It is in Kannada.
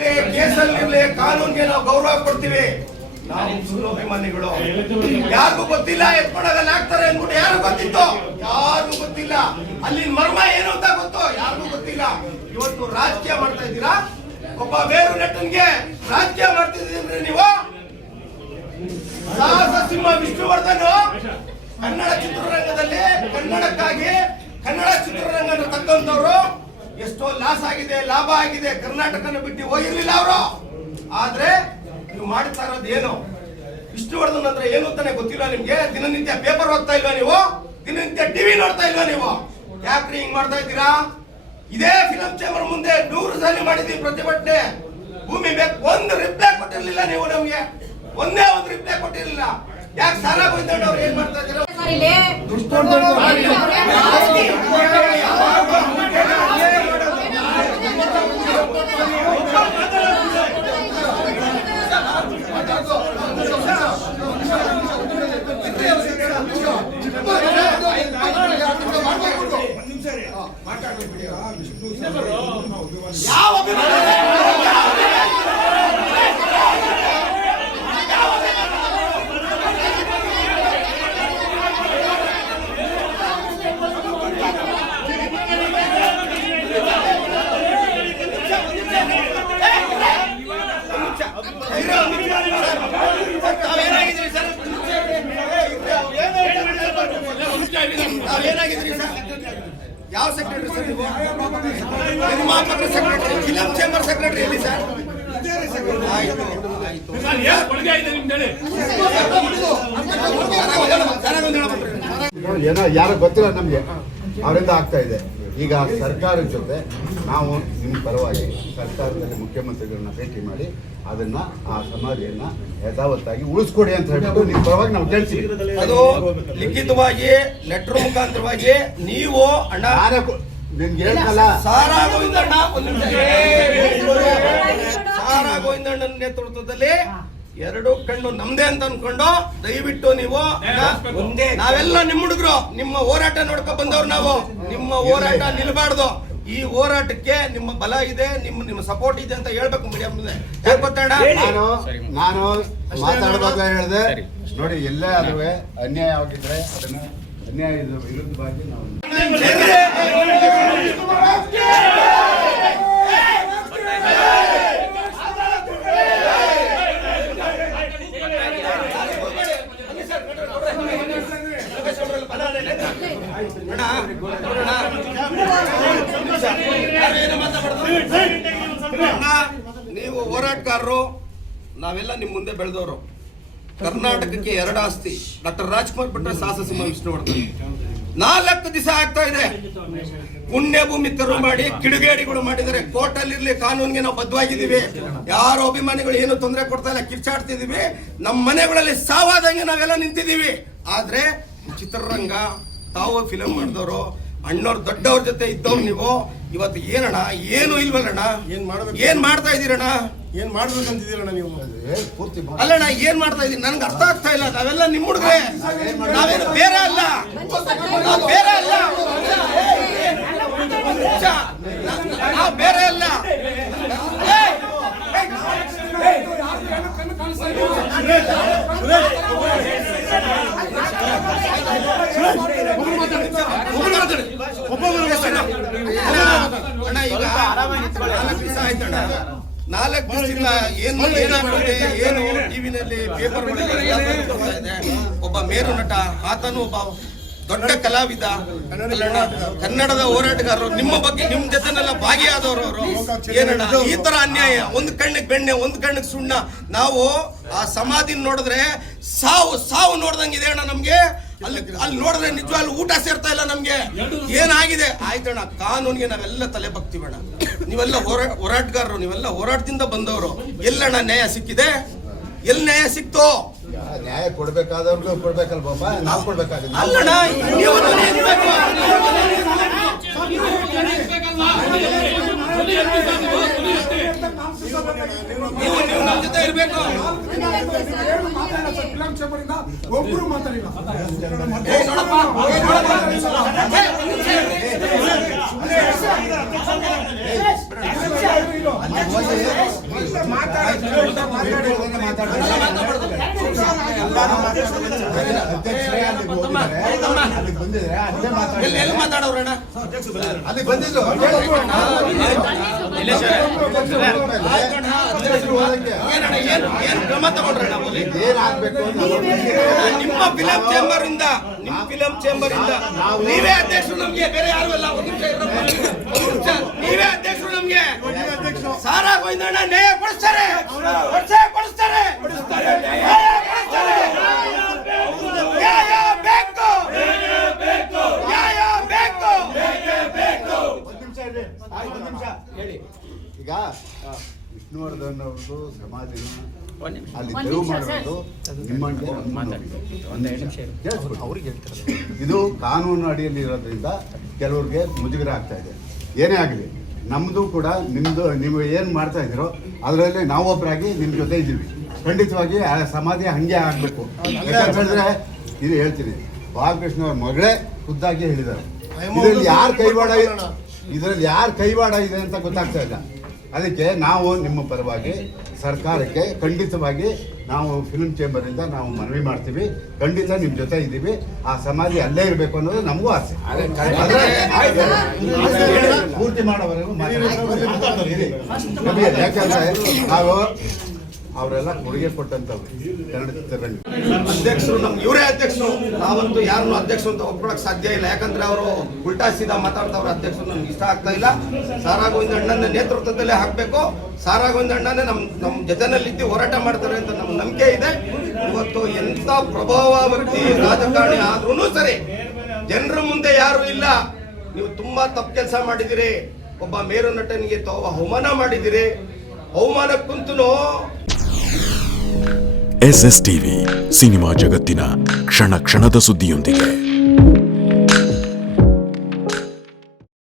ಇರ್ಲಿ, ಕೇಸಲ್ಲಿರ್ಲಿ, ಕಾನೂನಿಗೆ ನಾವು ಗೌರವ ಕೊಡ್ತೀವಿ. ನಾವು ಸುಲೋಭಿಮಾನಿಗಳು ಯಾರಿಗೂ ಗೊತ್ತಿಲ್ಲ, ಎತ್ಕೊಂಡಾಗಲ್ಲ ಆಗ್ತಾರೆ ಅಂದ್ಬಿಟ್ಟು ಯಾರಿಗೂ ಗೊತ್ತಿತ್ತು? ಯಾರಿಗೂ ಗೊತ್ತಿಲ್ಲ. ಅಲ್ಲಿ ಮರ್ಮ ಏನು ಅಂತ ಗೊತ್ತು? ಯಾರಿಗೂ ಗೊತ್ತಿಲ್ಲ. ಇವತ್ತು ರಾಜಕೀಯ ಮಾಡ್ತಾ ಇದ್ದೀರಾ. ಒಬ್ಬ ಬೇರು ನಟನ್ಗೆ ರಾಜಕೀಯ ಮಾಡ್ತಿದ್ದೀರಿ ನೀವು. ಸಾಹಸ ಸಿಂಹ ವಿಷ್ಣುವರ್ಧನ್ ಕನ್ನಡ ಚಿತ್ರರಂಗದಲ್ಲಿ ಕನ್ನಡಕ್ಕಾಗಿ ಕನ್ನಡ ಚಿತ್ರರಂಗ ತಕ್ಕಂತವ್ರು ಎಷ್ಟೋ ಲಾಸ್ ಆಗಿದೆ, ಲಾಭ ಆಗಿದೆ. ಕರ್ನಾಟಕನ ಬಿಟ್ಟು ಹೋಗಿರ್ಲಿಲ್ಲ ಅವರು. ಆದ್ರೆ ನೀವು ಮಾಡ್ತಾ ಇರೋದು ಏನು? ವಿಷ್ಣುವರ್ಧನ್ ಅಂದ್ರೆ ಏನು ಅಂತಾನೆ ಗೊತ್ತಿಲ್ಲ ನಿಮ್ಗೆ. ದಿನನಿತ್ಯ ಪೇಪರ್ ಓದ್ತಾ ಇಲ್ವಾ ನೀವು? ದಿನನಿತ್ಯ ಟಿವಿ ನೋಡ್ತಾ ಇಲ್ವಾ ನೀವು? ಯಾಕ್ರಿ ಹಿಂಗ್ ಮಾಡ್ತಾ ಇದ್ದೀರಾ? ಇದೇ ಫಿಲಂ ಚೇಂಬರ್ ಮುಂದೆ 100 ಸಲ ಮಾಡಿದ್ವಿ ಪ್ರತಿಭಟನೆ. ಭೂಮಿ ಬೇಕು, ಒಂದು ರಿಪ್ಲೈ ಕೊಟ್ಟಿರ್ಲಿಲ್ಲ ನೀವು. ನಮ್ಗೆ ಒಂದೇ ಒಂದು ರಿಪ್ಲೈ ಕೊಟ್ಟಿರ್ಲಿಲ್ಲ. ಯಾಕೆ ಸಾಲ ಹೋಯ್ತಂಡು ಅವ್ರು ಏನ್ ಮಾಡ್ತಾ ಇದ್ದೀರಾ? ಯಾವ ಏನಾಗಿದ್ರಿ ಸರ್? ಯಾವ ಸೆಕ್ರೆಟರಿ ಸರ್ ನೀವು? ನಿರ್ಮಾಪಕರ ಸೆಕ್ರೆಟರಿ, ಫಿಲಂ ಚೇಂಬರ್ ಸೆಕ್ರೆಟರಿ ಎಲ್ಲಿ ಸರ್? ಏನೋ ಯಾರು ಗೊತ್ತಿಲ್ಲ ನಮ್ಗೆ, ಅವರಿಂದ ಆಗ್ತಾ ಇದೆ. ಈಗ ಸರ್ಕಾರದ ಜೊತೆ ನಾವು ನಿಮ್ಮ ಪರವಾಗಿ ಸರ್ಕಾರದಲ್ಲಿ ಮುಖ್ಯಮಂತ್ರಿಗಳನ್ನ ಭೇಟಿ ಮಾಡಿ ಅದನ್ನ ಆ ಸಮಾಧಿಯನ್ನ ಯಥಾವತ್ತಾಗಿ ಉಳಿಸ್ಕೊಡಿ ಅಂತ ಹೇಳ್ಬಿಟ್ಟು ನಿಮ್ಮ ಪರವಾಗಿ ನಾವು ಕೇಳ್ತೀವಿ. ಅದು ಲಿಖಿತವಾಗಿ ಲೆಟರ್ ಮುಖಾಂತರವಾಗಿ ನೀವು ಅಣ್ಣ ನಿಮ್ಗೆ ಹೇಳ್ತಲ್ಲ. ಸಾರಾ ಗೋವಿಂದಣ್ಣ ಸಾರಾ ಗೋವಿಂದಣ್ಣನ ನೇತೃತ್ವದಲ್ಲಿ 2 ಕಣ್ಣು ನಮ್ದೇ ಅಂತ ಅನ್ಕೊಂಡು ದಯವಿಟ್ಟು ನೀವು ನಾವೆಲ್ಲ ನಿಮ್ಮ ಹುಡುಗರು, ನಿಮ್ಮ ಹೋರಾಟ ನೋಡ್ಕೊ ಬಂದವ್ರು ನಾವು. ನಿಮ್ಮ ಹೋರಾಟ ನಿಲ್ಬಾರ್ದು. ಈ ಹೋರಾಟಕ್ಕೆ ನಿಮ್ಮ ಬಲ ಇದೆ, ನಿಮ್ಮ ಸಪೋರ್ಟ್ ಇದೆ ಅಂತ ಹೇಳ್ಬೇಕು ಮೀಡಿಯಂ ಮುಂದೆ. ಯಾಕೆ ಗೊತ್ತಣ್ಣ, ನಾನು ಮಾತಾಡುವಾಗ ಹೇಳಿದೆ ನೋಡಿ, ಎಲ್ಲೇ ಆದ್ರೂ ಅನ್ಯಾಯ ಆಗಿದ್ರೆ ಅದನ್ನ ಅನ್ಯಾಯದ ವಿರುದ್ಧವಾಗಿ ನಾವು ನೀವು ಹೋರಾಟಗಾರರು, ನಾವೆಲ್ಲ ನಿಮ್ ಮುಂದೆ ಬೆಳೆದವರು. ಕರ್ನಾಟಕಕ್ಕೆ 2 ಆಸ್ತಿ. ಡಾಕ್ಟರ್ ರಾಜ್ಕುಮಾರ್ ಬಿಟ್ಟರೆ ಸಾಹಸ ಸಿಂಹ ವಿಷ್ಣುವರ್ಧನ್. 4 ದಿವಸ ಆಗ್ತಾ ಇದೆ. ಪುಣ್ಯ ಭೂಮಿ ತೆರವು ಮಾಡಿ ಕಿಡಿಗೇಡಿಗಳು ಮಾಡಿದರೆ. ಕೋರ್ಟಲ್ಲಿರ್ಲಿ, ಕಾನೂನಿಗೆ ನಾವು ಬದ್ಧವಾಗಿದ್ದೀವಿ. ಯಾರೋ ಅಭಿಮಾನಿಗಳು ಏನು ತೊಂದರೆ ಕೊಡ್ತಾ ಇಲ್ಲ, ಕಿರ್ಚಾಡ್ತಿದೀವಿ. ನಮ್ಮ ಮನೆಗಳಲ್ಲಿ ಸಾವಾದಂಗೆ ನಾವೆಲ್ಲ ನಿಂತಿದ್ದೀವಿ. ಆದ್ರೆ ಚಿತ್ರರಂಗ, ತಾವು ಫಿಲಂ ಮಾಡಿದವರು, ಅಣ್ಣವ್ರ ದೊಡ್ಡವ್ರ ಜೊತೆ ಇದ್ದವ್ರು ನೀವು. ಇವತ್ತು ಏನಣ್ಣ, ಏನು ಇಲ್ವಲ್ಲಣ್ಣ? ಏನ್ ಮಾಡ್ತಾ ಇದೀರಣ್ಣ? ಏನ್ ಮಾಡ್ಬೇಕಂತಿದ್ದೀರಣ್ಣ ನೀವು? ಅಲ್ಲಣ್ಣ, ಏನ್ ಮಾಡ್ತಾ ಇದೀನಿ ನನ್ಗೆ ಅರ್ಥ ಆಗ್ತಾ ಇಲ್ಲ. ನಾವೆಲ್ಲ ನಿಮ್ಮ ಹುಡುಗ್ರೆ, ನಾವೇನು ಬೇರೆ ಅಲ್ಲ, ಬೇರೆ ಅಲ್ಲ, ನಾವು ಬೇರೆ ಅಲ್ಲ. ಅಣ್ಣ, ಈಗ 4 ದಿವಸ ಆಯ್ತಣ್ಣ. 4 ದಿವಸದಿಂದ ಏನಾಗ್ತದೆ, ಏನು ಟಿವಿನಲ್ಲಿ ಪೇಪರ್ ಇದೆ. ಒಬ್ಬ ಮೇರು ನಟ, ಆತನು ಒಬ್ಬ ದೊಡ್ಡ ಕಲಾವಿದ, ಕನ್ನಡದ ಹೋರಾಟಗಾರರು. ನಿಮ್ಮ ಬಗ್ಗೆ, ನಿಮ್ ಜೊತೆನೆಲ್ಲ ಭಾಗಿಯಾದವರು ಅವರು. ಏನಣ್ಣ ಈ ತರ ಅನ್ಯಾಯ? ಒಂದು ಕಣ್ಣಿಗೆ ಬೆಣ್ಣೆ, ಒಂದು ಕಣ್ಣಿಗೆ ಸುಣ್ಣ. ನಾವು ಆ ಸಮಾಧಿ ನೋಡಿದ್ರೆ ಸಾವು ನೋಡ್ದಂಗಿದೆ ಅಣ್ಣ ನಮ್ಗೆ. ಅಲ್ಲಿ ನೋಡಿದ್ರೆ ನಿಜವಾಗ್ಲೂ ಊಟ ಸೇರ್ತಾ ಇಲ್ಲ ನಮ್ಗೆ. ಏನಾಗಿದೆ? ಆಯ್ತಣ್ಣ, ಕಾನೂನಿಗೆ ನಾವೆಲ್ಲ ತಲೆ ಬಗ್ತೀವಣ್ಣ. ನೀವೆಲ್ಲ ಹೋರಾಟಗಾರರು, ನೀವೆಲ್ಲ ಹೋರಾಟದಿಂದ ಬಂದವರು. ಎಲ್ಲಣ್ಣ ನ್ಯಾಯ ಸಿಕ್ಕಿದೆ? ಎಲ್ಲಿ ನ್ಯಾಯ ಸಿಕ್ತು? ನ್ಯಾಯ ಕೊಡ್ಬೇಕಾದವ್ರಿಗೂ ಕೊಡ್ಬೇಕಲ್ ಬಾಬಾ, ನಾವು ಕೊಡ್ಬೇಕಾಗಿದೆ. ಅಲ್ಲಣ್ಣ, ನೀವು ನಮ್ಮ ಜೊತೆ ಇರ್ಬೇಕು. ಒಬ್ರು ಮಾತಾಡಿಲ್ಲ. ಎಲ್ಲಿ ಮಾತಾಡೋರಣ್ಣ ಅಲ್ಲಿ ಬಂದಿದ್ರು ಏನ್ ಕ್ರಮ ತಗೊಂಡ್ರಣ್ಣ ಏನಾಗ್ಬೇಕು ನಿಮ್ಮ ಫಿಲಂ ಚೇಂಬರ್ ಇಂದ ನೀವೇ ಅಧ್ಯಕ್ಷರು ನಮ್ಗೆ, ಬೇರೆ ಯಾರು ಅಲ್ಲ. ಒಂದು ನಿಮಿಷ ನೀವೇ ಅಧ್ಯಕ್ಷರು ನಮ್ಗೆ. ಸಾರಾ ಗೋವಿಂದಣ್ಣ ನ್ಯಾಯ ಕೊಡಿಸ್ತಾರೆ, ನ್ಯಾಯ ಬೇಕು. ಈಗ ವಿಷ್ಣುವರ್ಧನ್ ಅವ್ರದ್ದು ಸಮಾಧಿನ ಅಲ್ಲಿ ತೆರವು ಮಾಡೋದು ಇದು ಕಾನೂನು ಅಡಿಯಲ್ಲಿ ಇರೋದ್ರಿಂದ ಕೆಲವ್ರಿಗೆ ಮುಜುಗರ ಆಗ್ತಾ ಇದೆ. ಏನೇ ಆಗಲಿ ನಮ್ಮದು ಕೂಡ ನಿಮ್ಮದು ನೀವು ಏನು ಮಾಡ್ತಾ ಇದ್ದೀರೋ ಅದರಲ್ಲಿ ನಾವೊಬ್ಬರಾಗಿ ನಿಮ್ಮ ಜೊತೆ ಇದ್ದೀವಿ. ಖಂಡಿತವಾಗಿ ಆ ಸಮಾಧಿ ಹಂಗೆ ಆಗಬೇಕು. ಯಾಕಂತಂದ್ರೆ ಇದು ಹೇಳ್ತೀನಿ, ಬಾಲಕೃಷ್ಣ ಅವ್ರ ಮಗಳೇ ಖುದ್ದಾಗಿ ಹೇಳಿದ್ದಾರೆ, ಇದರಲ್ಲಿ ಯಾರ ಕೈವಾಡ ಇದೆ ಅಂತ ಗೊತ್ತಾಗ್ತಾ ಇಲ್ಲ. ಅದಕ್ಕೆ ನಾವು ನಿಮ್ಮ ಪರವಾಗಿ ಸರ್ಕಾರಕ್ಕೆ ಖಂಡಿತವಾಗಿ ನಾವು ಫಿಲ್ಮ್ ಚೇಂಬರಿಂದ ನಾವು ಮನವಿ ಮಾಡ್ತೀವಿ. ಖಂಡಿತ ನಿಮ್ಮ ಜೊತೆ ಇದ್ದೀವಿ. ಆ ಸಮಾಧಿ ಅಲ್ಲೇ ಇರಬೇಕು ಅನ್ನೋದು ನಮಗೂ ಆಸೆ. ಪೂರ್ತಿ ಮಾಡೋವರೆಗೂ ಯಾಕಂದ್ರೆ ನಾವು ಅವರೆಲ್ಲ ಕೊಡುಗೆ ಕೊಟ್ಟಂತವ್ರು ಕನ್ನಡ ಚಿತ್ರರಂಗ ಅಧ್ಯಕ್ಷರು. ಇವರೇ ಅಧ್ಯಕ್ಷರು. ನಾವಂತೂ ಯಾರನ್ನು ಅಧ್ಯಕ್ಷರು ಅಂತ ಒಪ್ಕೊಳಕ್ ಸಾಧ್ಯ ಇಲ್ಲ. ಯಾಕಂದ್ರೆ ಅವರು ಉಲ್ಟಾ ಸೀದಾ ಮಾತಾಡ್ತವ್ರ ಅಧ್ಯಕ್ಷರು ನಮ್ಗೆ ಇಷ್ಟ ಆಗ್ತಾ ಇಲ್ಲ. ಸಾರಾ ಗೋವಿಂದ ಅಣ್ಣನ ನೇತೃತ್ವದಲ್ಲೇ ಹಾಕ್ಬೇಕು. ಸಾರಾ ಗೋವಿಂದ ಅಣ್ಣನೇ ನಮ್ಮ ಜೊತೆನಲ್ಲಿದ್ದು ಹೋರಾಟ ಮಾಡ್ತಾರೆ ಅಂತ ನಮ್ಮ ನಂಬಿಕೆ ಇದೆ. ಇವತ್ತು ಎಂತ ಪ್ರಭಾವವರ್ತಿ ರಾಜಕಾರಣಿ ಆದ್ರೂ ಸರಿ, ಜನರ ಮುಂದೆ ಯಾರು ಇಲ್ಲ. ನೀವು ತುಂಬಾ ತಪ್ಪು ಕೆಲಸ ಮಾಡಿದಿರಿ. ಒಬ್ಬ ಮೇರು ನಟನಿಗೆ ಅವಮಾನ ಮಾಡಿದಿರಿ. ಅವಮಾನಕ್ಕಂತೂ SS ಟಿವಿ ಸಿನಿಮಾ ಜಗತ್ತಿನ ಕ್ಷಣ ಕ್ಷಣದ ಸುದ್ದಿಯೊಂದಿಗೆ.